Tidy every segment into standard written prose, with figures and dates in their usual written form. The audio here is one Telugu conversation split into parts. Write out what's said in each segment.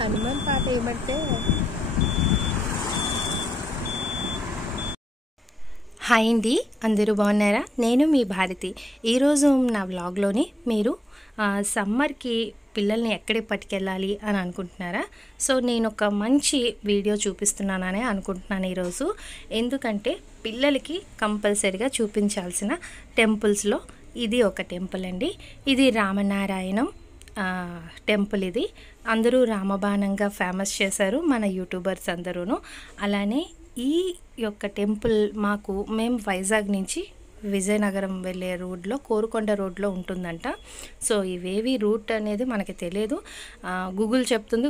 హనుమాన్ పాట ఏమంటే హాయ్ అండి, అందరూ బాగున్నారా? నేను మీ భారతి. ఈరోజు నా వ్లాగ్లోని మీరు సమ్మర్కి పిల్లల్ని ఎక్కడికి పట్టుకెళ్ళాలి అని అనుకుంటున్నారా? సో నేను ఒక మంచి వీడియో చూపిస్తున్నానని అనుకుంటున్నాను ఈరోజు. ఎందుకంటే పిల్లలకి కంపల్సరీగా చూపించాల్సిన టెంపుల్స్లో ఇది ఒక టెంపుల్ అండి. ఇది రామనారాయణం టెంపుల్. ఇది అందరూ రామబాణంగా ఫేమస్ చేశారు మన యూట్యూబర్స్ అందరూను. అలానే ఈ యొక్క టెంపుల్ మేము వైజాగ్ నుంచి విజయనగరం వెళ్ళే రోడ్లో, కోరుకొండ రోడ్లో ఉంటుందంట. సో ఇవేవి రూట్ అనేది మనకి తెలియదు, గూగుల్ చెప్తుంది.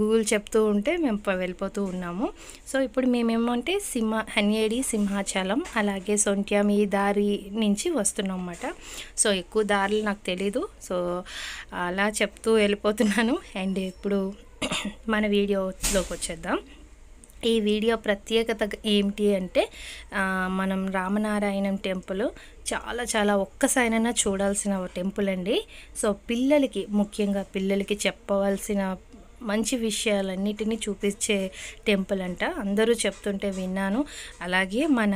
గూగుల్ చెప్తూ ఉంటే మేము వెళ్ళిపోతూ ఉన్నాము. సో ఇప్పుడు మేమేమంటే హన్యేడి, సింహాచలం, అలాగే సొంట్యాం ఈ దారి నుంచి వస్తున్నాం అన్నమాట. సో ఎక్కువ దారులు నాకు తెలీదు, సో అలా చెప్తూ వెళ్ళిపోతున్నాను. అండ్ ఇప్పుడు మన వీడియోలోకి వచ్చేద్దాం. ఈ వీడియో ప్రత్యేకత ఏమిటి అంటే మనం రామనారాయణం టెంపుల్ చాలా ఒక్కసారైనా చూడాల్సిన టెంపుల్ అండి. సో పిల్లలకి, ముఖ్యంగా పిల్లలకి చెప్పవలసిన మంచి విషయాలన్నిటినీ చూపించే టెంపుల్ అంట. అందరూ చెప్తుంటే విన్నాను. అలాగే మన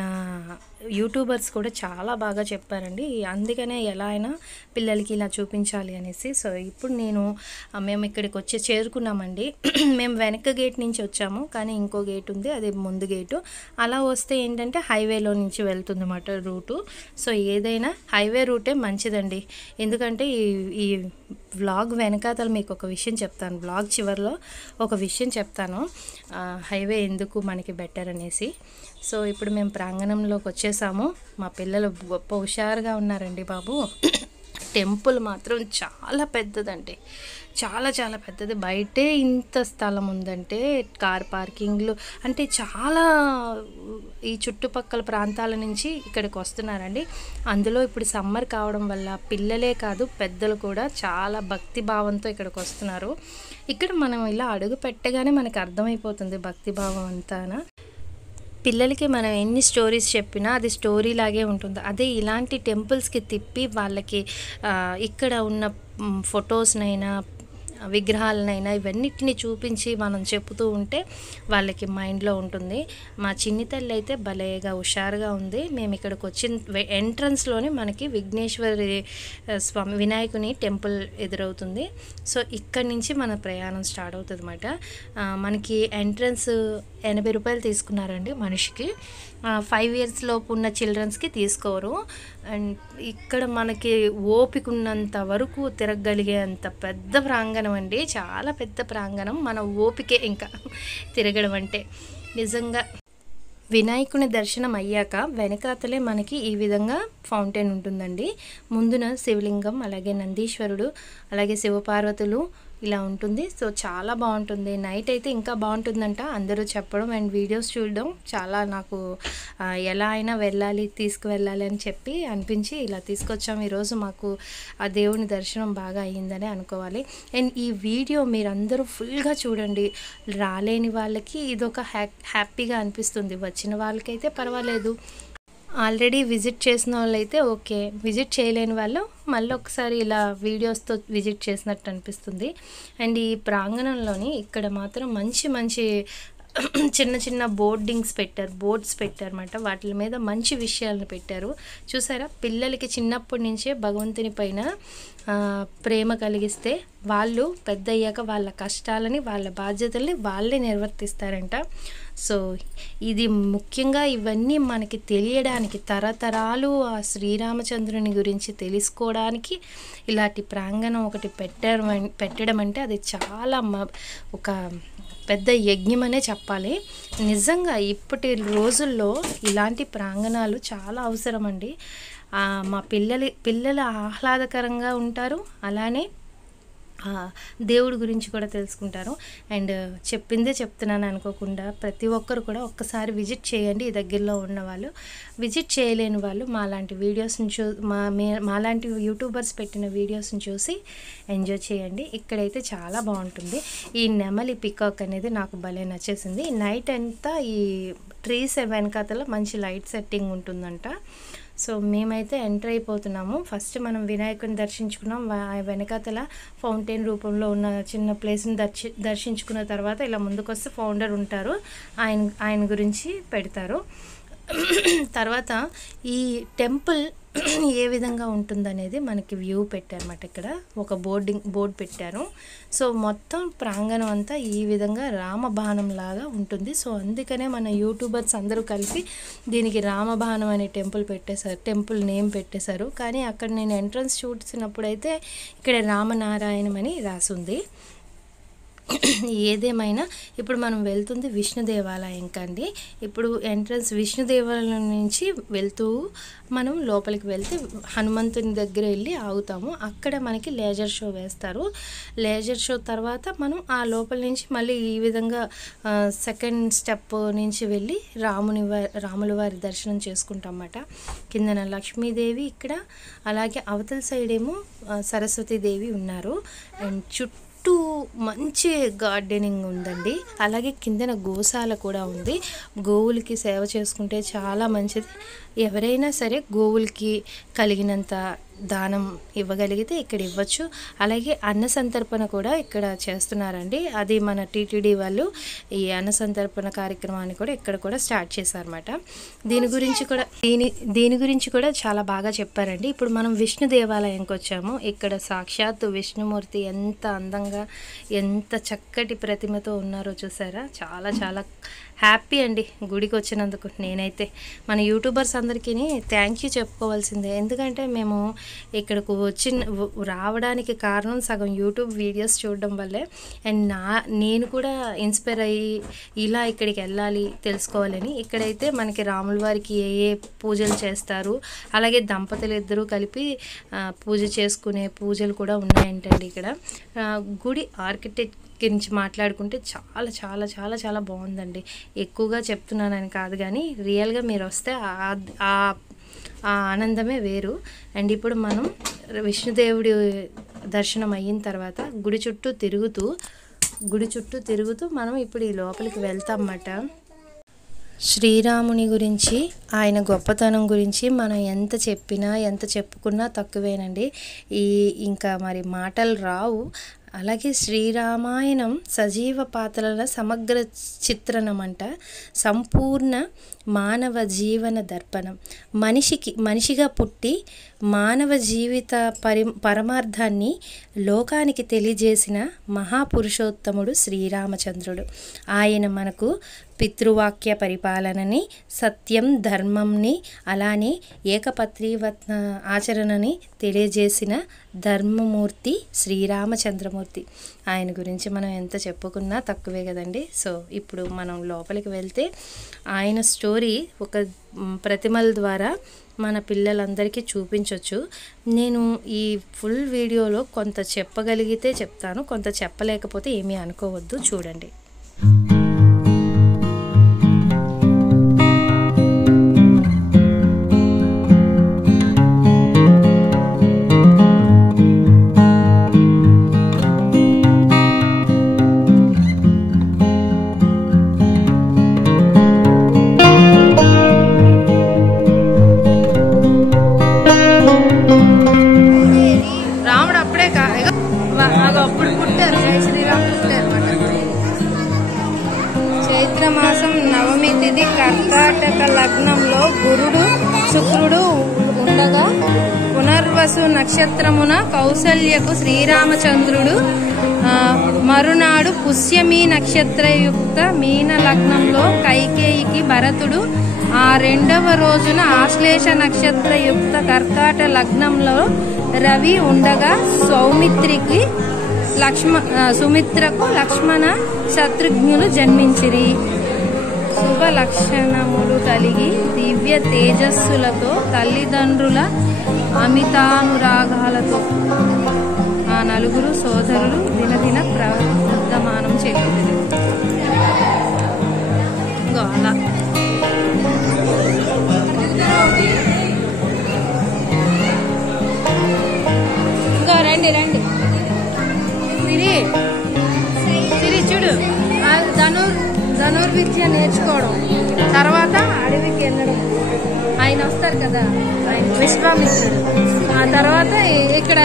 యూట్యూబర్స్ కూడా చాలా బాగా చెప్పారండి. అందుకనే ఎలా అయినా పిల్లలకి ఇలా చూపించాలి అనేసి. సో ఇప్పుడు మేము ఇక్కడికి చేరుకున్నామండి. మేము వెనక గేట్ నుంచి వచ్చాము, కానీ ఇంకో గేట్ ఉంది, అది ముందు గేటు. అలా వస్తే ఏంటంటే హైవేలో నుంచి వెళ్తుంది అన్నమాట రూటు. సో ఏదైనా హైవే రూటే మంచిదండి. ఎందుకంటే ఈ వ్లాగ్ వెనకాతల మీకు ఒక విషయం చెప్తాను, వ్లాగ్ చివరిలో ఒక విషయం చెప్తాను, హైవే ఎందుకు మనకి బెటర్ అనేసి. సో ఇప్పుడు మేము ప్రాంగణంలోకి వచ్చేసాము. మా పిల్లలు గొప్ప హుషారుగా ఉన్నారండి బాబు. టెంపుల్ మాత్రం చాలా పెద్దదండి, చాలా పెద్దది. బయటే ఇంత స్థలం ఉందంటే కార్ పార్కింగ్లు అంటే చాలా ఈ చుట్టుపక్కల ప్రాంతాల నుంచి ఇక్కడికి వస్తున్నారండి. అందులో ఇప్పుడు సమ్మర్ కావడం వల్ల పిల్లలే కాదు పెద్దలు కూడా చాలా భక్తి భావంతో ఇక్కడికి వస్తున్నారు. ఇక్కడ మనం ఇలా అడుగు పెట్టగానే మనకు అర్థమైపోతుంది భక్తి భావం అంతానా. పిల్లలకి మనం ఎన్ని స్టోరీస్ చెప్పినా అది స్టోరీ లాగే ఉంటుంది. అదే ఇలాంటి టెంపుల్స్కి తిప్పి వాళ్ళకి ఇక్కడ ఉన్న ఫొటోస్నైనా విగ్రహాలనైనా ఇవన్నిటిని చూపించి మనం చెప్తూ ఉంటే వాళ్ళకి మైండ్లో ఉంటుంది. మా చిన్ని తల్లి అయితే భలేగా హుషారుగా ఉంది. మేము ఇక్కడికి వచ్చిన ఎంట్రన్స్లోనే మనకి విఘ్నేశ్వరి స్వామి వినాయకుని టెంపుల్ ఎదురవుతుంది. సో ఇక్కడి నుంచి మన ప్రయాణం స్టార్ట్ అవుతుంది అన్నమాట. మనకి ఎంట్రన్స్ 80 రూపాయలు తీసుకున్నారండి మనిషికి. 5 years లోపు ఉన్న చిల్డ్రన్స్కి తీసుకోరు. అండ్ ఇక్కడ మనకి ఓపిక ఉన్నంత వరకు తిరగగలిగే అంత పెద్ద ప్రాంగణం అండి, చాలా పెద్ద ప్రాంగణం. మన ఓపికే ఇంకా తిరగడం అంటే. నిజంగా వినాయకుని దర్శనం అయ్యాక వెనకాతలే మనకి ఈ విధంగా ఫౌంటైన్ ఉంటుందండి. ముందున శివలింగం, అలాగే నందీశ్వరుడు, అలాగే శివపార్వతులు ఇలా ఉంటుంది. సో చాలా బాగుంటుంది. నైట్ అయితే ఇంకా బాగుంటుందంట అందరూ చెప్పడం అండ్ వీడియోస్ చూడడం. చాలా నాకు ఎలా అయినా తీసుకువెళ్ళాలి అని చెప్పి అనిపించి ఇలా తీసుకొచ్చాము. ఈరోజు మాకు ఆ దేవుని దర్శనం బాగా అయ్యిందని అనుకోవాలి. అండ్ ఈ వీడియో మీరందరూ ఫుల్గా చూడండి. రాలేని వాళ్ళకి ఇదొక హ్యాపీగా అనిపిస్తుంది, వచ్చిన వాళ్ళకైతే పర్వాలేదు. ఆల్రెడీ విజిట్ చేసిన వాళ్ళైతే ఓకే, విజిట్ చేయలేని వాళ్ళు మళ్ళీ ఒకసారి ఇలా వీడియోస్తో విజిట్ చేసినట్టు అనిపిస్తుంది. అండ్ ఈ ప్రాంగణంలోని ఇక్కడ మాత్రం మంచి చిన్న బోర్డ్స్ పెట్టారన్నమాట. వాటి మీద మంచి విషయాలను పెట్టారు. చూసారా, పిల్లలకి చిన్నప్పటి నుంచే భగవంతుని పైన ప్రేమ కలిగిస్తే వాళ్ళు పెద్ద అయ్యాక వాళ్ళ కష్టాలని, వాళ్ళ బాధ్యతల్ని వాళ్ళే నిర్వర్తిస్తారంట. సో ఇది ముఖ్యంగా ఇవన్నీ మనకి తెలియడానికి, తరతరాలు ఆ శ్రీరామచంద్రుని గురించి తెలుసుకోవడానికి ఇలాంటి ప్రాంగణం ఒకటి పెట్టడం అంటే అది చాలా ఒక పెద్ద యజ్ఞం అనే చెప్పాలి. నిజంగా ఇప్పటి రోజుల్లో ఇలాంటి ప్రాంగణాలు చాలా అవసరం అండి. మా పిల్లలు ఆహ్లాదకరంగా ఉంటారు, అలానే దేవుడి గురించి కూడా తెలుసుకుంటారు. అండ్ చెప్పిందే చెప్తున్నాను అనుకోకుండా ప్రతి ఒక్కరు కూడా ఒక్కసారి విజిట్ చేయండి. ఈ దగ్గరలో ఉన్న వాళ్ళు, విజిట్ చేయలేని వాళ్ళు మాలాంటి వీడియోస్ని మాలాంటి యూట్యూబర్స్ పెట్టిన వీడియోస్ని చూసి ఎంజాయ్ చేయండి. ఇక్కడైతే చాలా బాగుంటుంది. ఈ నెమలి పికాక్ అనేది నాకు భలే నచ్చేసింది. నైట్ అంతా ఈ ట్రీస్ వెనకాతల మంచి లైట్ సెట్టింగ్ ఉంటుందంట. సో మేమైతే ఎంటర్ అయిపోతున్నాము. ఫస్ట్ మనం వినాయకుడిని దర్శించుకున్నాం. వెనకాతల ఫౌంటైన్ రూపంలో ఉన్న చిన్న ప్లేస్ని దర్శించుకున్న తర్వాత ఇలా ముందుకు వస్తే ఫౌండర్ ఉంటారు, ఆయన గురించి పెడతారు. తర్వాత ఈ టెంపుల్ ఏ విధంగా ఉంటుందనేది మనకి వ్యూ పెట్టారన్నమాట. ఇక్కడ ఒక బోర్డు పెట్టారు. సో మొత్తం ప్రాంగణం అంతా ఈ విధంగా రామబాణం లాగా ఉంటుంది. సో అందుకనే మన యూట్యూబర్స్ అందరూ కలిపి దీనికి రామబాణం అనే టెంపుల్ నేమ్ పెట్టేశారు. కానీ అక్కడ నేను ఎంట్రన్స్ చూసినప్పుడైతే ఇక్కడ రామనారాయణం అని రాసుంది. ఏదేమైనా ఇప్పుడు మనం వెళ్తుంది విష్ణు దేవాలయం కండి. ఇప్పుడు ఎంట్రన్స్ విష్ణు దేవాలయం నుంచి వెళ్తూ మనం లోపలికి వెళ్తే హనుమంతుని దగ్గర వెళ్ళి ఆగుతాము. అక్కడ మనకి లేజర్ షో వేస్తారు. లేజర్ షో తర్వాత మనం ఆ లోపల నుంచి మళ్ళీ ఈ విధంగా సెకండ్ స్టెప్ నుంచి వెళ్ళి రాముల వారి దర్శనం చేసుకుంటాం అన్నమాట. కిందన లక్ష్మీదేవి ఇక్కడ, అలాగే అవతల సైడ్ ఏమో సరస్వతీదేవి ఉన్నారు. అండ్ చుట్టూ మంచి గార్డెనింగ్ ఉందండి. అలాగే కిందన గోశాల కూడా ఉంది. గోవులకి సేవ చేసుకుంటే చాలా మంచిది. ఎవరైనా సరే గోవులకి కలిగినంత దానం ఇవ్వగలిగితే ఇక్కడ ఇవ్వచ్చు. అలాగే అన్న సంతర్పణ కూడా ఇక్కడ చేస్తున్నారండి. అది మన టీటీడీ వాళ్ళు ఈ అన్న సంతర్పణ కార్యక్రమాన్ని కూడా ఇక్కడ కూడా స్టార్ట్ చేశారన్నమాట. దీని గురించి కూడా చాలా బాగా చెప్పారండి. ఇప్పుడు మనం విష్ణు దేవాలయంకి వచ్చాము. ఇక్కడ సాక్షాత్తు విష్ణుమూర్తి ఎంత అందంగా ఎంత చక్కటి ప్రతిమతో ఉన్నారో చూసారా. చాలా చాలా హ్యాపీ అండి గుడికి వచ్చినందుకు. నేనైతే మన యూట్యూబర్స్ అందరికీ థ్యాంక్ యూ చెప్పుకోవాల్సిందే. ఎందుకంటే మేము ఇక్కడకు రావడానికి కారణం సగం యూట్యూబ్ వీడియోస్ చూడడం వల్లే. అండ్ నేను కూడా ఇన్స్పైర్ అయ్యి ఇలా ఇక్కడికి వెళ్ళాలి తెలుసుకోవాలని. ఇక్కడైతే మనకి రాముల వారికి ఏ పూజలు చేస్తారు, అలాగే దంపతులు ఇద్దరూ కలిపి పూజ చేసుకునే పూజలు కూడా ఉన్నాయంటండి. ఇక్కడ గుడి ఆర్కిటెక్ట్ గురించి మాట్లాడుకుంటే చాలా చాలా చాలా చాలా బాగుందండి. ఎక్కువగా చెప్తున్నానని కాదు కానీ రియల్గా మీరు వస్తే ఆ ఆనందమే వేరు. అండ్ ఇప్పుడు మనం విష్ణుదేవుడి దర్శనం అయిన తర్వాత గుడి చుట్టూ తిరుగుతూ మనం ఇప్పుడు ఈ లోపలికి వెళ్తామన్నమాట. శ్రీరాముని గురించి, ఆయన గొప్పతనం గురించి మనం ఎంత చెప్పినా ఎంత చెప్పుకున్నా తక్కువేనండి. ఇంకా మరి మాటలు రావు. అలాగే శ్రీరామాయణం సజీవ పాత్రల సమగ్ర చిత్రణం అంట. సంపూర్ణ మానవ జీవన దర్పణం. మనిషిగా పుట్టి మానవ జీవిత పరమార్థాన్ని లోకానికి తెలియజేసిన మహాపురుషోత్తముడు శ్రీరామచంద్రుడు. ఆయన మనకు పితృవాక్య పరిపాలనని, సత్యం ధర్మంని, అలానే ఏకపత్రివత్న ఆచరణని తెలియజేసిన ధర్మమూర్తి శ్రీరామచంద్రమూర్తి. ఆయన గురించి మనం ఎంత చెప్పుకున్నా తక్కువే కదండి. సో ఇప్పుడు మనం లోపలికి వెళ్తే ఆయన స్టోరీ ఒక ప్రతిమల ద్వారా మన పిల్లలందరికీ చూపించవచ్చు. నేను ఈ ఫుల్ వీడియోలో కొంత చెప్పగలిగితే చెప్తాను, కొంత చెప్పలేకపోతే ఏమీ అనుకోవద్దు. చూడండి. చైత్రమాసం నవమి తిథి కర్కాటక లగ్నంలో గురుడు శుక్రుడు ఉండగా పునర్వసు నక్షత్రమున కౌసల్యకు శ్రీరామచంద్రుడు, మరునాడు పుష్యమి నక్షత్రయుక్త మీన లగ్నంలో కైకేయికి భరతుడు, ఆ రెండవ రోజున ఆశ్లేష నక్షత్రయుక్త కర్కాట లగ్నంలో రవి ఉండగా సుమిత్రకు లక్ష్మణ శత్రుఘ్నులు జన్మించిరి. శుభ లక్షణములు కలిగి దివ్య తేజస్సులతో తల్లిదండ్రుల అమితానురాగాలతో ఆ నలుగురు సోదరులు దినదిన ప్రవర్ధమానం చెందింది. అలా ఇంకా రండి సిరి చూడు. ధనుర్విద్య నేర్చుకోవడం, తర్వాత అడవికి వెళ్ళడం. ఆయన వస్తారు కదా, ఆయన ఆయన విశ్వామిత్రుడు. ఆ తర్వాత ఇక్కడ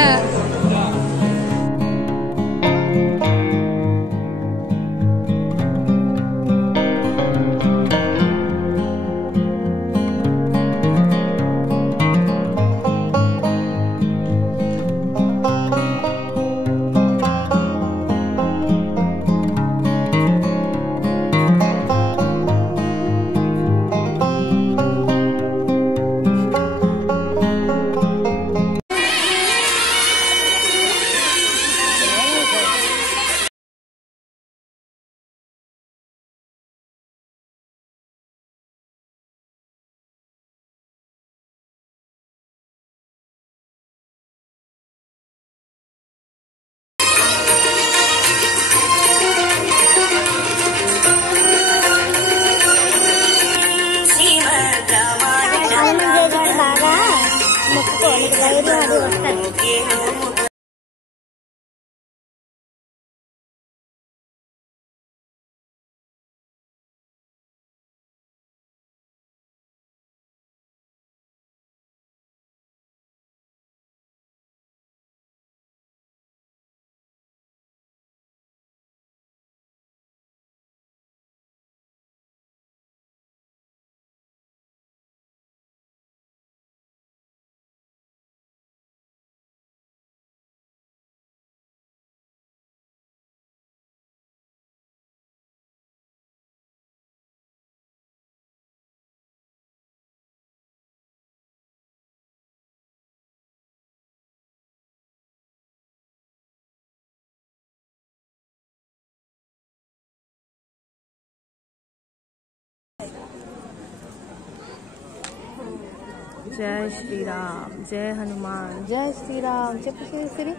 జై శ్రీరామ్, జై హనుమాన్, జై శ్రీరామ్ చెప్పు శ్రీ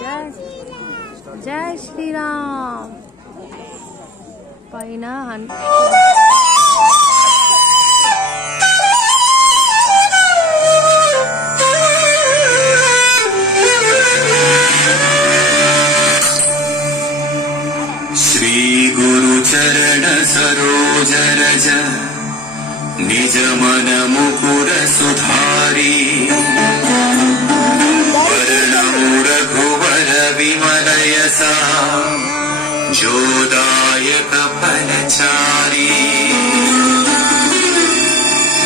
జై జై శ్రీరామ్ పైన శ్రీ గురు చరణ సరోజ రజ निज मन मुकुर सुधारी वरणौ रघुवर विमल यसा जोदायक फलचारी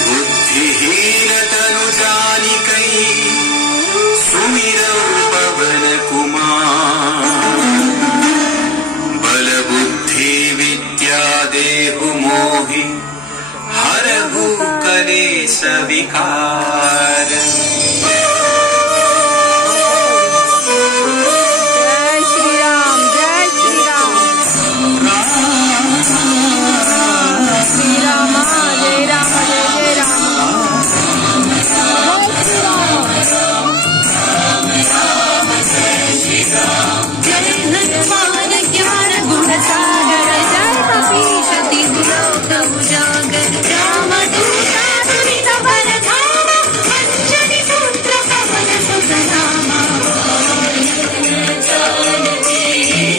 बुद्धिहीन तनु जानिकै सुमिरौ पवन कुमार बल बुद्धि विद्या देहु मोहि हरहु कलेश विकार जय श्री राम, जय श्री राम, श्री राम जय राम, जय जय राम, जय श्री राम, जय हनुमान ज्ञान गुण सागर, जय कपीश तिहु लोक उजागर, रामदूता दुरित बर धामा, अंजनी पुत्र पवन सुत नामा,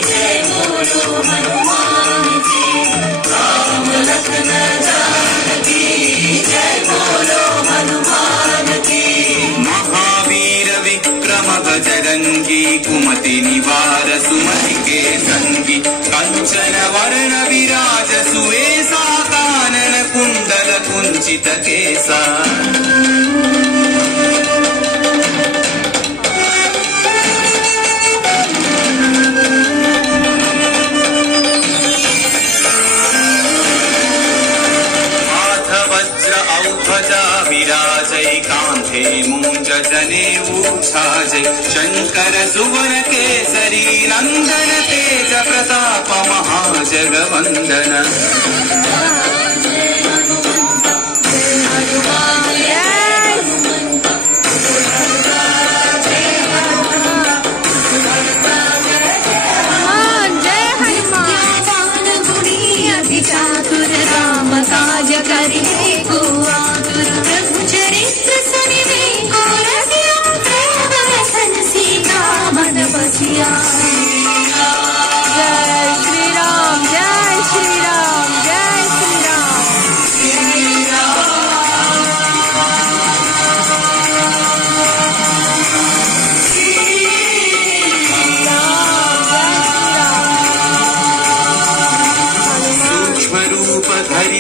जय बोलो हनुमान जी, राम लखन जानकी, जय बोलो हनुमान जी। महावीर विक्रम बजरंगी कुमति निवार सुमति के संगी कंचन वर्ण विराज सुवेशा कानन कुंडल कुंचित केसा विराजै कांधे मूंज जनेऊ छाजै शंकर सुवन केसरी नंदन तेज प्रताप महाजगवंदन जय श्री राम, जय श्री राम, जय श्री राम।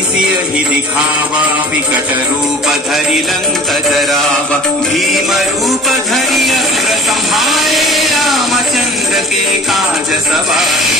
सियहि दिखावा विकट रूप धरि लंक जरावा भीम रूप धरि असुर संहारे रामचंद्र के काज सवारे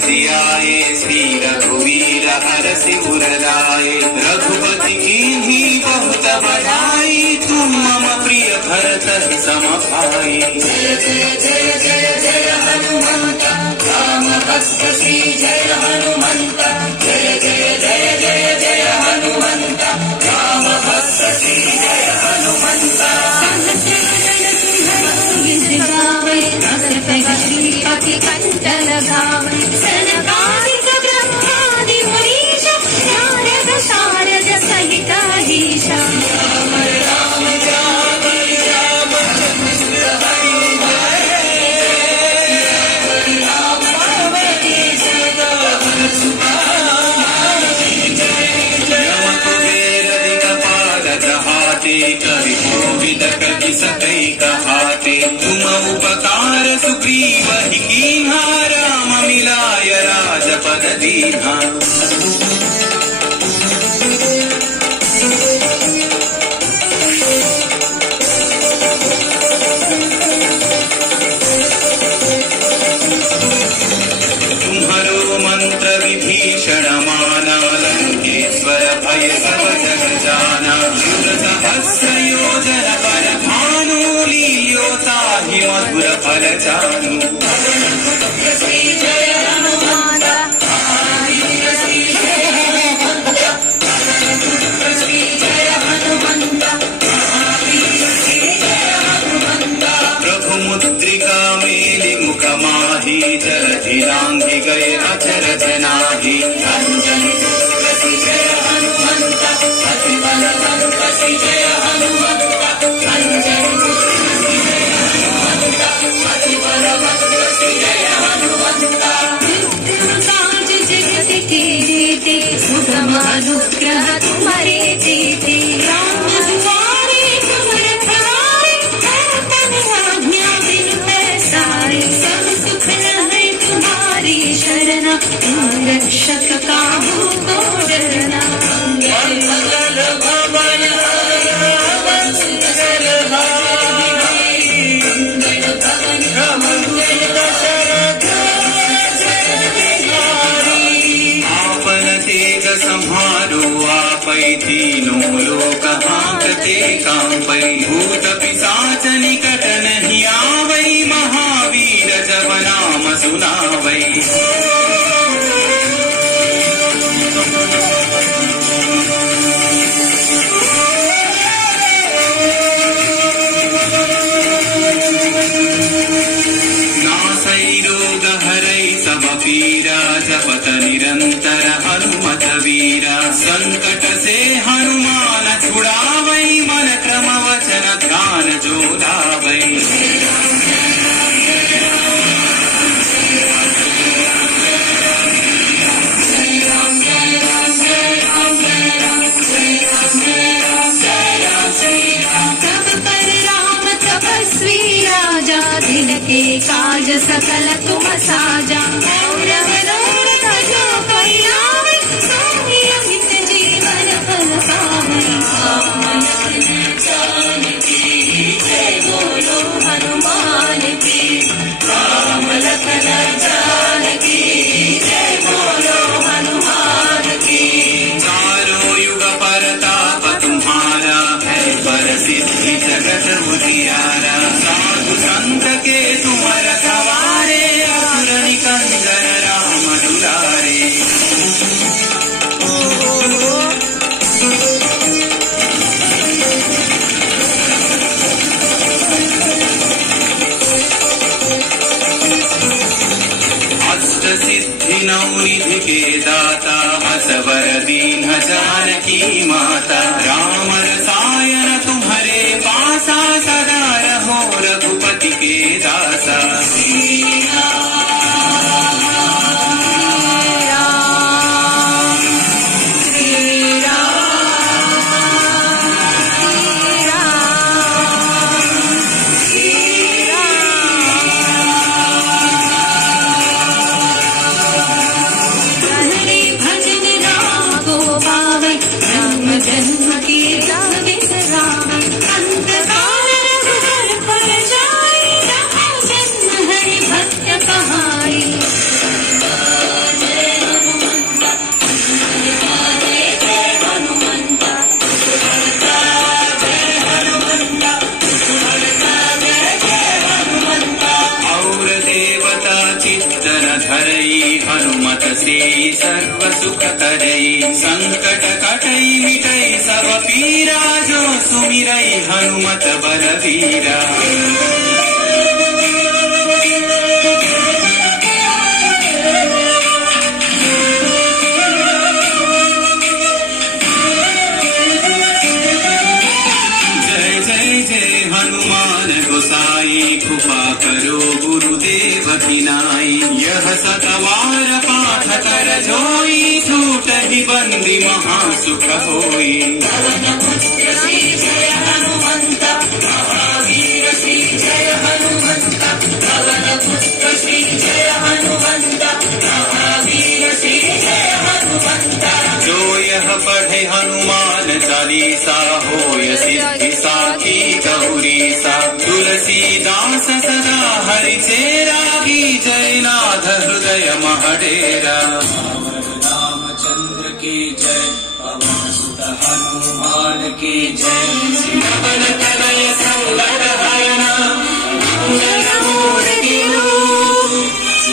जियाए श्री रघुवीर हरषि उर लाए रघुपति कीन्ही बहुत बड़ाई तुम मम प्रिय भरत सम भाई। जय जय जय जय जय हनुमंत राम भक्त श्री जय हनुमंत जय जय जय जय जय हनुमंत राम भक्त श्री जय हनुमंत। श्रीपति कंठ लगावे सनकादिक ब्रह्मादि मुनीश नारद शारद सहित ईशा राम राम राम राम हरि राम भगवती कवि कोविद कवि सकै कहाते तुम उपकार सुग्रीव ही कीन्हा राम मिलाय राजपद दीन्हा। तुम्हारो मंत्र विभीषण माना लंकेश्वर भय सब जग जाना सहस्र योजन पर भानु लील्यो ताहि मधुर फल जानू। श्री जय हनुमान श्री जय हनुमंत प्रभु मुद्रिका मेलि मुख माहि जलधि लांघि गए अचरज नाहि। अंजनी तुलसी जय हनुमंत अति बल श्री जय हनुमंत अंजनी तुलसी जय हनुमंत अति बल श्री जय हनुमंत। काज जगत के जेते सुगम अनुग्रह तुम्हारे जेते राम दुआरे तुम रखवारे तन आज्ञा बिनु पैसारे सब सुख है तुम्हारी शरणा तुम रक्षक काहू को डरना। संहारो आपै तीनों लोक हांकते कांपै भूत पिशाच निकट नहीं आवै महावीर जब नाम सुनावै। जपत निरंतर हनुमत वीरा संकट से हनुमान छुड़ावै मन क्रम वचन ध्यान जो लावै। के काज सकल तुम साजा और मनोरथ जो परिणामे सोहि अमित जीवन फल पावै। जानकी जय बोलो हनुमान की राम लखन जानकी जय बोलो हनुमान की। चारों युग परताप तुम्हारा है प्रसिद्धि जगत उजियारा साधु संत के तुम रखवारे असुर निकंदन राम दुलारे। अष्ट सिद्धि नौ निधि के दाता असवर दीन जानकी माता राम रसायन तुम्हारे पासा सदा रहो रघुपति के दासा। श्री वीरै हनुमत बलवीरा कृपा करो गुरुदेव की नाई यह सतवार पाठ कर जोई छूट ही बंदी महासुख होई पवन पुत्र श्री जय हनुमंत महावीर श्री जय हनुमंत पवन पुत्र श्री जय हनुमंत महावीर श्री जय हनुमंत जो यह पढ़े हनुमान चालीसा होय सिद्धि साखी गौरीसा तुलसीदास सदा हरि चेरा की जयनाथ हृदय महडेरा रामचंद्र की जय पवन सुत हनुमान की जय पवन तनय संकट हरना मंगल मूर्ति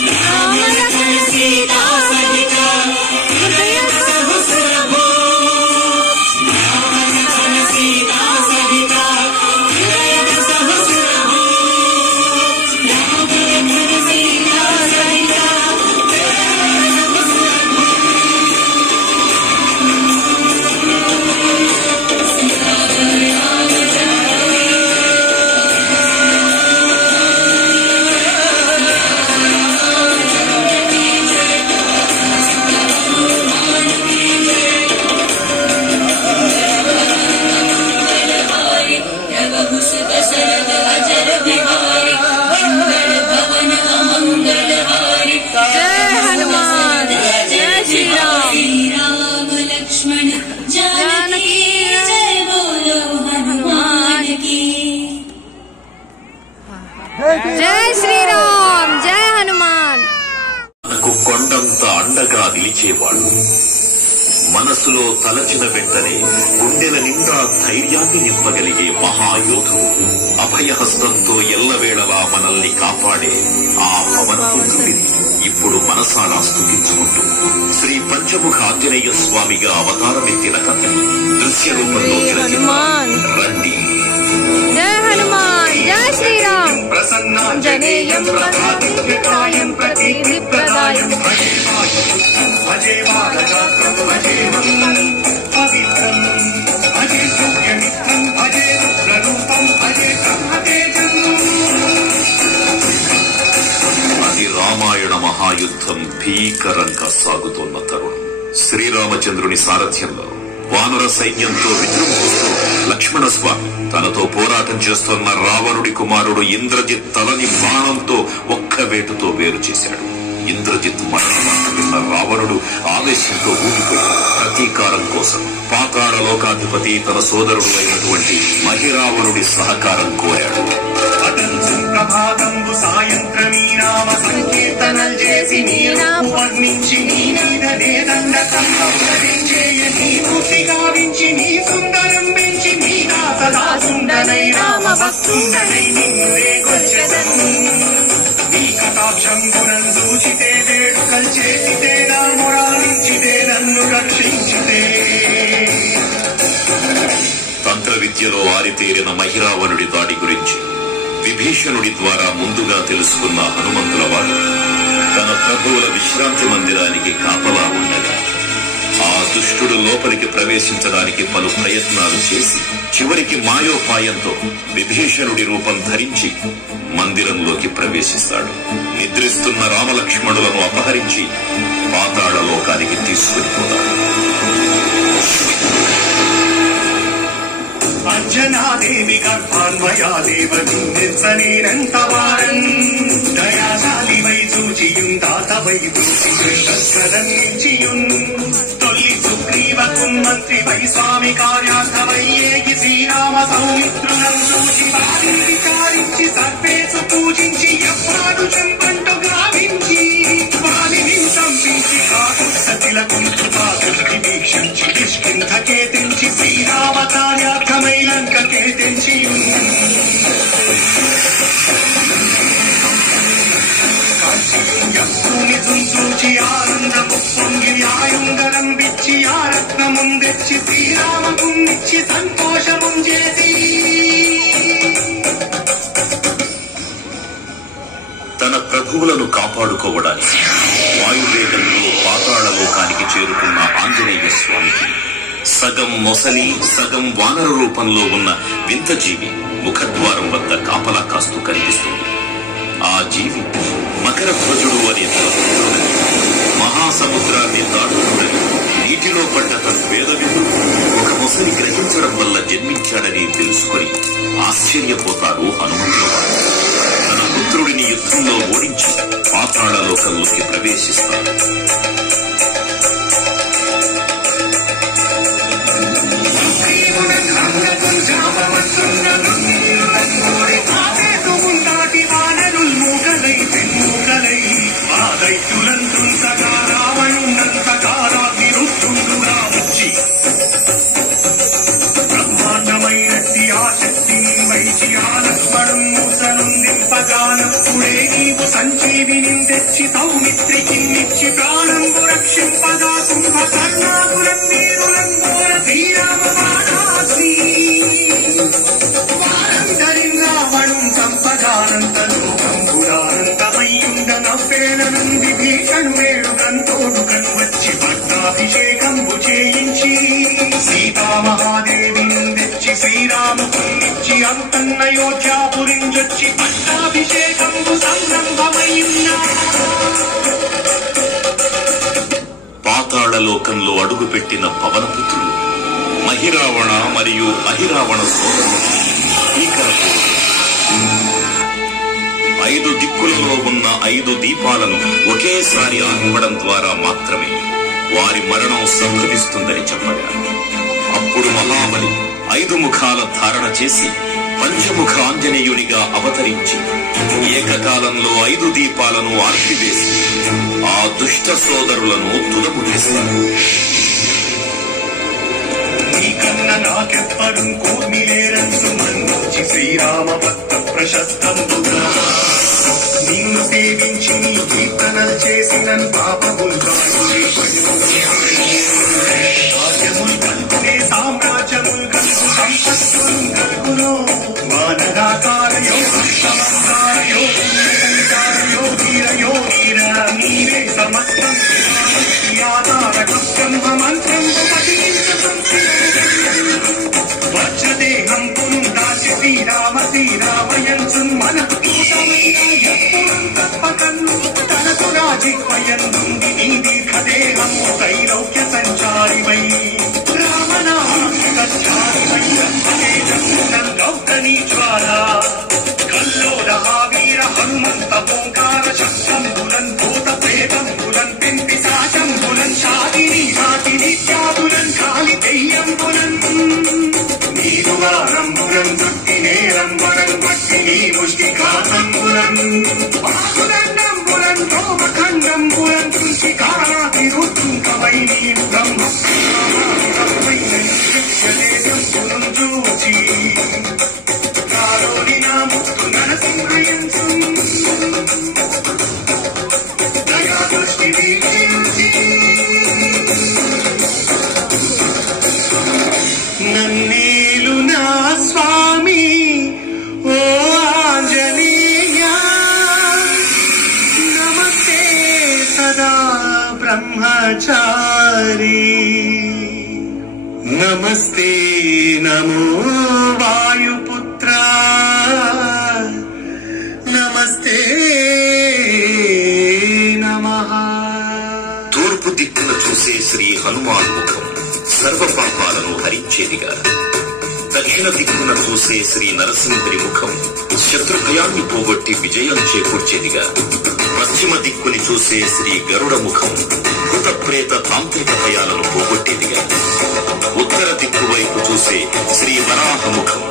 राम लखन सीता सहित हृदय सब सुरभो राम लखन सीता सहित हृदय सब सुरभो राम लखन सीता सहित हृदय सब सुरभो జై శ్రీరామ్ జై హనుమాన్. నాకు కొండంత అండగా నిలిచేవాడు. మనసులో తలచిన వెంటనే గుండెల నిండా ధైర్యాన్ని నింపగలిగే మహాయోధుడు, అభయహస్తంతో ఎల్లవేళలా మనల్ని కాపాడే ఆ పవనపుత్రుడిని ఇప్పుడు మనసారా స్తుతించుకుంటూ శ్రీ పంచముఖ ఆంజనేయ స్వామిగా అవతారమెత్తిన కథని దృశ్య రూపంలో తిలకిద్దాం రండి. జై హనుమాన్ జై శ్రీరామ్. ప్రసన్నాంజనేయం ప్రతాపితాయం ప్రతినిప్రదాయం భజే వాదగాత్రం భజే మంగళం పవిత్రం భజే సౌఖ్యమిత్రం భజే రుద్రరూపం భజే బ్రహ్మతేజం. అది రామాయణ మహాయుద్ధం భీకరంగా సాగుతోన్న తరుణం. శ్రీరామచంద్రుని సారథ్యంలో వానర సైన్యంతో విజృంభిస్తూ లక్ష్మణస్వామి తనతో పోరాటం చేస్తున్న రావణుడి కుమారుడు ఇంద్రజిత్ తలని బాణంతో ఒక్క వేటుతో వేరు చేశాడు. ఇంద్రజిత్ మరణమాట విన్న రావణుడు ఆవేశంతో ఊగిపోయాడు. ప్రతీకారం కోసం పాతాళ లోకాధిపతి తన సోదరుడు అయినటువంటి మహిరావణుడి సహకారం కోరాడు. ప్రభాతంబు సాయంత్రమీ నామ సంకీర్తనలు చేసి నీరాము వర్ణించి నీ నీదనే దండకంచేయ నీ పూర్తి గావించి నీ సుందరం పెంచి నీ దాసదా సుందరై రామ భక్తుండనై నిన్నులే కొల్చెదను. నీ కటాక్షం గుణం చూచితే వేడుకలు చేసితే నా మురాలించితే నన్ను రక్షించితే. తంత్ర విద్యలో ఆరితేరిన మహిరావణుడి దాడి గురించి విభీషణుడి ద్వారా ముందుగా తెలుసుకున్న హనుమంతుల వారు తన ప్రభువుల విశ్రాంతి మందిరానికి కాపలా ఉండగా ఆ దుష్టుడు లోపలికి ప్రవేశించడానికి పలు ప్రయత్నాలు చేసి చివరికి మాయోపాయంతో విభీషణుడి రూపం ధరించి మందిరంలోకి ప్రవేశిస్తాడు. నిద్రిస్తున్న రామలక్ష్మణులను అపహరించి పాతాళ లోకానికి తీసుకుని పోతాడు. అంజనాదేవి గర్భాన్వయా దేవను నిర్సనేనంత వారన్ దయాశాలివై చూచియున్ దాతవై చూచి కృష్ణస్వరంచియున్ తొల్లి సుగ్రీవకున్ మంత్రివై స్వామి కార్యార్థమై ఏగి శ్రీరామ సౌమిత్రులను చూచి వారిని విచారించి సర్వేసు పూజించి ఎవ్వాడు చంపంటు గావించి వారిని సంపించి కాకులకు వీక్షించి కిష్కింధకే తెంచి శ్రీరామ కార్యార్థమై లంకకే తెంచి చూచి ఆనందము పొంగి ఆయుంగరం విచ్చి ఆ రత్నముందెచ్చి శ్రీరామకున్నిచ్చి సంతోషము చేసి ప్రభువులను కాపాడుకోవడానికి వాయువేగంలో పాతాళలోకానికి చేరుకున్న ఆంజనేయ స్వామికి సగం మొసలి సగం వానర రూపంలో ఉన్న వింత జీవి ముఖద్వారం వద్ద కాపలా కాస్తూ కనిపిస్తుంది. ఆ జీవి మకర ధ్వజుడు అనే తలపుత్రుడని, మహాసముద్రాన్ని దాటుతుడని, నీటిలో పడ్డ తన వేదవిధుడు ఒక మొసలి గ్రహించడం వల్ల జన్మించాడని తెలుసుకుని ఆశ్చర్యపోతారు హనుమంతుల వారు. తన పుత్రుడిని యుద్ధంలో ఓడించి పాతాళలోకంలోకి ప్రవేశిస్తారు. బ్రహ్మాండమైనట్టి ఆ శక్తిని వైచి ఆలక్ష్మణం మూసనుందింపగానప్పుడే నీవు సంజీవిని తెచ్చి సౌమిత్రికి నిచ్చి ప్రాణంబు రక్షింపగా కుంభకర్ణాకులం వీరులం ఘోర శ్రీరామ బాణాగ్ని వారందరిం రావణం సంపదానంతలోకంబురానందమయ్యుండ నవ్వేళనం విభీషణు వేడుకంతోడుకను వచ్చి పట్టాభిషేకంబు చేయించి సీతామహాదేవిని తెచ్చి శ్రీరామునిచ్చి అంతన్నయోధ్యాపురించొచ్చి పట్టాభిషేకంబు సంరంభమయ్యున్నా. పాతాళలోకంలో అడుగుపెట్టిన పవనపుత్రులు మహిరావణ మరియు అహిరావణ సోదరులు భీకరపు 5 దిక్కులలో ఉన్న 5 దీపాలను ఒకేసారి ఆర్పడం ద్వారా మాత్రమే వారి మరణం సంభవిస్తుందని చెప్పగా అప్పుడు మహాబలి 5 ముఖాల ధారణ చేసి పంచముఖ ఆంజనేయునిగా అవతరించి ఏకకాలంలో 5 దీపాలను ఆర్పివేసి ఆ దుష్ట సోదరులను తుదముట్టిస్తారు. నీకన్న నాకెప్పడు కోర్మిలేరంచు మన్నించి శ్రీరామ భక్త ప్రశస్తంబుగా నిన్ను సేవించి నీ కీర్తనలు చేసిన పాపములు రాజ్యములు కలుపునే సామ్రాజ్యములు కలుపు సంపత్తులు కలుపులో మానగాకారయో సమంగారయో పుణ్యసంచారయో ధీరయో ధీర నీవే సమస్తం బ్రహ్మ మంత్రం వజ్రదేహం పునుదాసి శ్రీరామ శ్రీరామయంసు మనకు కూటమైన ఎప్పుడం తప్పకన్ను తనకు రాజిత్వయందుంది నీ దీర్ఘదేహము త్రైలోక్య సంచారివై రామనామాచారివై గౌతనీ జ్వాల కల్లోల వీర హనుమంత ఓంకార శబ్దంబులన్ భూత ప్రేతంబులన్ పెంపి సాశంబులన్ శాదిని నాటిని త్యాగులన్ కాలి దెయ్యంబులన్ నీరువారంబులన్ దుట్టి నేరంబులన్ వట్టి నీ ముష్టి కాసంబులన్ బాగుదండంబులన్ రోమఖండంబులన్ తుంచి కారాతి రుద్రుంకవై నీరు బ్రహ్మ చూచి కారోని నా ముక్తు నరసింహయంసు దయా దృష్టి వీక్షించి నన్నేలు నా స్వామి ఓ ఆంజనేయ నమస్తే సదా బ్రహ్మచారి నమస్తే నమో వాయుపుత్ర నమస్తే నమః. తూర్పు దిక్కున చూసే శ్రీ హనుమాన్ ముఖం సర్వ పాపాలను హరించేదిగా, దక్షిణ దిక్కున చూసే శ్రీ నరసింహుని ముఖం శత్రుభయాన్ని పోగొట్టి విజయం చేకూర్చేదిగా, పశ్చిమ దిక్కుని చూసే శ్రీ గరుడ ముఖం భూత ప్రేత తాంత్రిక భయాలను పోగొట్టేదిగా, ఉత్తర దిక్కు వైపు చూసే శ్రీ వరాహ ముఖం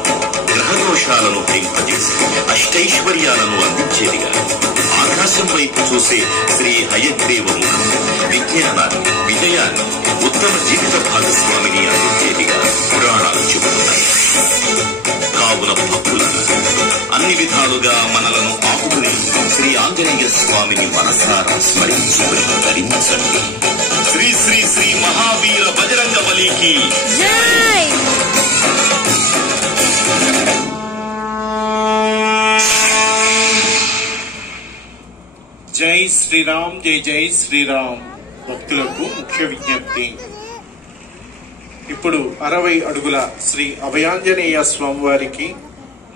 గ్రహదోషాలను హరింపజేసి అష్టైశ్వర్యాలను అందించేదిగా, ఆకాశం వైపు చూసే శ్రీ హయగ్రీవ ముఖం విజ్ఞానాన్ని విజయాన్ని ఉత్తమ జీవిత భాగస్వామిని అందించేదిగా పురాణాలు చెబుతున్నాయి. కావున భక్తులను అన్ని విధాలుగా మనలను ఆపుకుని శ్రీ ఆంజనేయ స్వామిని మనసారా స్మరించుకుని ధరించండి. శ్రీ శ్రీ శ్రీ మహావీర బజరంగ బలికి జై. జై శ్రీరామ్, జై జై శ్రీరామ్ భక్తులకు ముఖ్య విజ్ఞప్తి. ఇప్పుడు 60 అడుగుల శ్రీ అభయాంజనేయ స్వామివారికి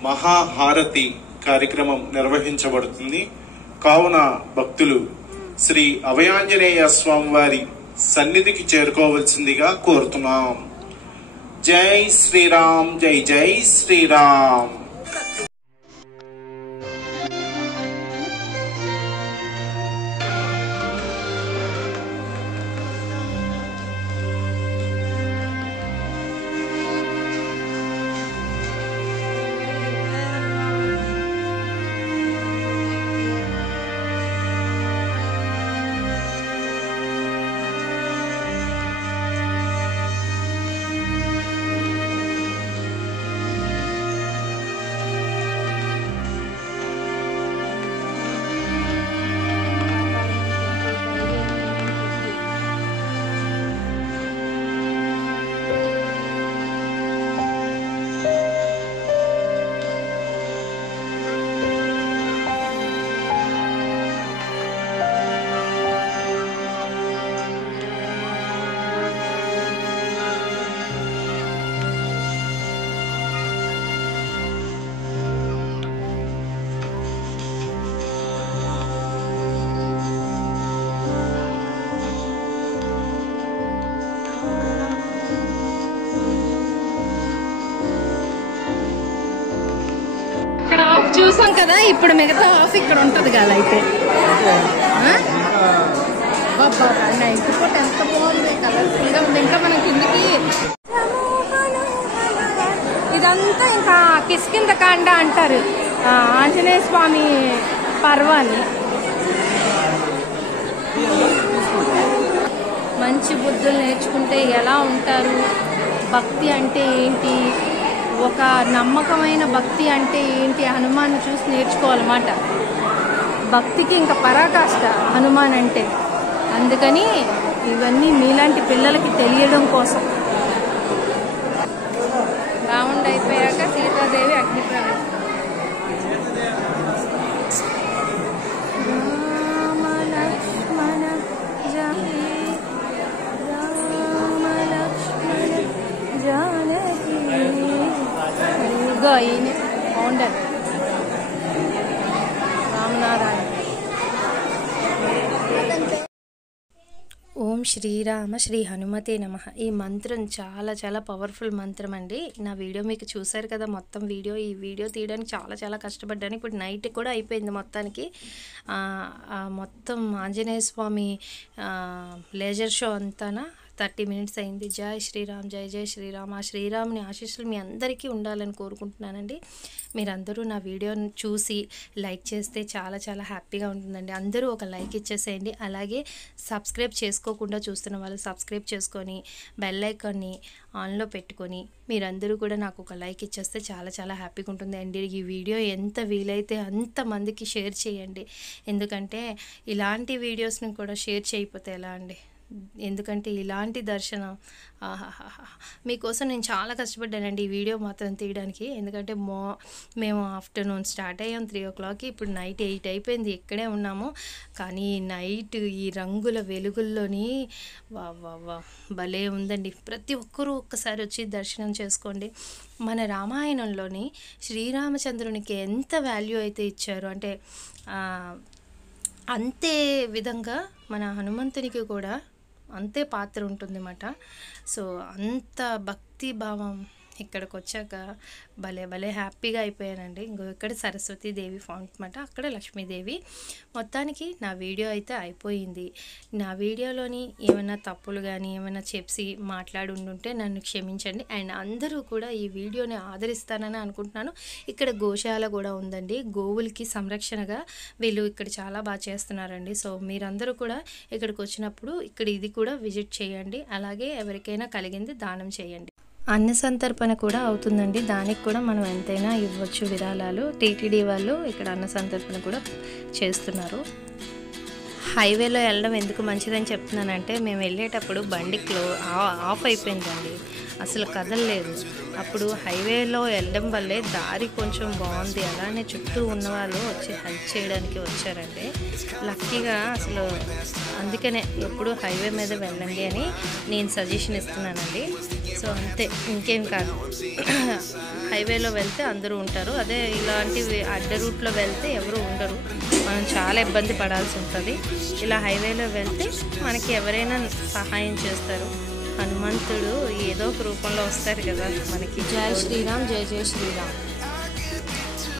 మహాహారతి కార్యక్రమం నిర్వహించబడుతుంది. కావున భక్తులు శ్రీ అభయాంజనేయ స్వామివారి సన్నిధికి చేరుకోవలసిందిగా కోరుతున్నాం. జై శ్రీరామ్, జై జై శ్రీరామ్. చూసాం కదా, ఇప్పుడు మిగతా హాఫ్ ఇక్కడ ఉంటుంది కదా. అయితే నైట్ పూట ఎంత బాగుంది, కలర్ఫుల్ గా ఉంది. ఇంకా మనం కిందికి ఇదంతా ఇంకా కిష్కింధకాండ అంటారు, ఆంజనేయ స్వామి పర్వాన్ని. మంచి బుద్ధులు నేర్చుకుంటే ఎలా ఉంటారు, భక్తి అంటే ఏంటి, ఒక నమ్మకమైన భక్తి అంటే ఏంటి, హనుమాన్ చూసి నేర్చుకోవాలన్నమాట. భక్తికి ఇంకా పరాకాష్ట హనుమాన్ అంటే. అందుకని ఇవన్నీ మీలాంటి పిల్లలకి తెలియడం కోసం. రావణుడు అయిపోయాక సీతాదేవి అగ్ని ప్రవేశం. రామ లక్ష్మణ జానకి ఈయన ఫౌండర్ రామనారాయణ. ఓం శ్రీరామ శ్రీ హనుమతే నమః. ఈ మంత్రం చాలా చాలా పవర్ఫుల్ మంత్రం అండి. నా వీడియో మీకు చూశారు కదా, మొత్తం వీడియో. ఈ వీడియో తీయడానికి చాలా చాలా కష్టపడ్డాను. ఇప్పుడు నైట్ కూడా అయిపోయింది మొత్తానికి. మొత్తం ఆంజనేయ స్వామి లేజర్ షో అంతానా 30 minutes అయింది. జై శ్రీరామ్, జై జై శ్రీరామ్. ఆ శ్రీరాముని ఆశీస్సులు మీ అందరికీ ఉండాలని కోరుకుంటున్నానండి. మీరందరూ నా వీడియోని చూసి లైక్ చేస్తే చాలా చాలా హ్యాపీగా ఉంటుందండి. అందరూ ఒక లైక్ ఇచ్చేసేయండి. అలాగే సబ్స్క్రైబ్ చేసుకోకుండా చూస్తున్న వాళ్ళు సబ్స్క్రైబ్ చేసుకొని బెల్ ఐకాన్ని ఆన్లో పెట్టుకొని మీరందరూ కూడా నాకు ఒక లైక్ ఇచ్చేస్తే చాలా చాలా హ్యాపీగా ఉంటుంది అండి. ఈ వీడియో ఎంత వీలైతే అంతమందికి షేర్ చేయండి. ఎందుకంటే ఇలాంటి వీడియోస్ని కూడా షేర్ చేయకపోతే ఎలా అండి. ఎందుకంటే ఇలాంటి దర్శనం మీకోసం నేను చాలా కష్టపడ్డానండి ఈ వీడియో మాత్రం తీయడానికి. ఎందుకంటే మేము ఆఫ్టర్నూన్ స్టార్ట్ అయ్యాం 3 o'clock, ఇప్పుడు నైట్ 8 అయిపోయింది. ఇక్కడే ఉన్నాము. కానీ నైట్ ఈ రంగుల వెలుగుల్లోని భలే ఉందండి. ప్రతి ఒక్కరూ ఒక్కసారి వచ్చి దర్శనం చేసుకోండి. మన రామాయణంలోని శ్రీరామచంద్రునికి ఎంత వాల్యూ అయితే ఇచ్చారు అంటే అంతే విధంగా మన హనుమంతునికి కూడా అంతే పాత్ర ఉంటుందన్నమాట. సో అంత భక్తి భావం ఇక్కడికి వచ్చాక భలే భలే హ్యాపీగా అయిపోయానండి. ఇంకో ఇక్కడ సరస్వతీదేవి ఫౌంట్ అనమాట, అక్కడ లక్ష్మీదేవి. మొత్తానికి నా వీడియో అయితే అయిపోయింది. నా వీడియోలోని ఏమైనా తప్పులు కానీ ఏమైనా చెప్పి మాట్లాడి ఉండుంటే నన్ను క్షమించండి. అండ్ అందరూ కూడా ఈ వీడియోని ఆదరిస్తానని అనుకుంటున్నాను. ఇక్కడ గోశాల కూడా ఉందండి. గోవులకి సంరక్షణగా వీళ్ళు ఇక్కడ చాలా బాగా చేస్తున్నారండి. సో మీరందరూ కూడా ఇక్కడికి వచ్చినప్పుడు ఇక్కడ ఇది కూడా విజిట్ చేయండి. అలాగే ఎవరికైనా కలిగింది దానం చేయండి. అన్న సంతర్పణ కూడా అవుతుందండి. దానికి కూడా మనం ఎంతైనా ఇవ్వచ్చు విరాళాలు. టీటీడీ వాళ్ళు ఇక్కడ అన్న సంతర్పణ కూడా చేస్తున్నారు. హైవేలో వెళ్ళడం ఎందుకు మంచిదని చెప్తున్నానంటే మేము వెళ్ళేటప్పుడు బండిలో ఆఫ్ అయిపోయిందండి. అసలు కదలలేదు. అప్పుడు హైవేలో వెళ్ళడం వల్లే దారి కొంచెం బాగుంది, అలానే చుట్టూ ఉన్నవాళ్ళు వచ్చి హెల్ప్ చేయడానికి వచ్చారండి. లక్కీగా అసలు అందుకనే ఎప్పుడు హైవే మీద వెళ్ళండి అని నేను సజెషన్ ఇస్తున్నానండి. సో అంతే, ఇంకేం కాదు. హైవేలో వెళ్తే అందరూ ఉంటారు, అదే ఇలాంటివి అడ్డ రూట్లో వెళ్తే ఎవరు ఉండరు, మనం చాలా ఇబ్బంది పడాల్సి ఉంటుంది. ఇలా హైవేలో వెళ్తే మనకి ఎవరైనా సహాయం చేస్తారు. హనుమంతుడు ఏదో ఒక రూపంలో వస్తారు కదా మనకి. జై శ్రీరామ్, జై జై శ్రీరామ్.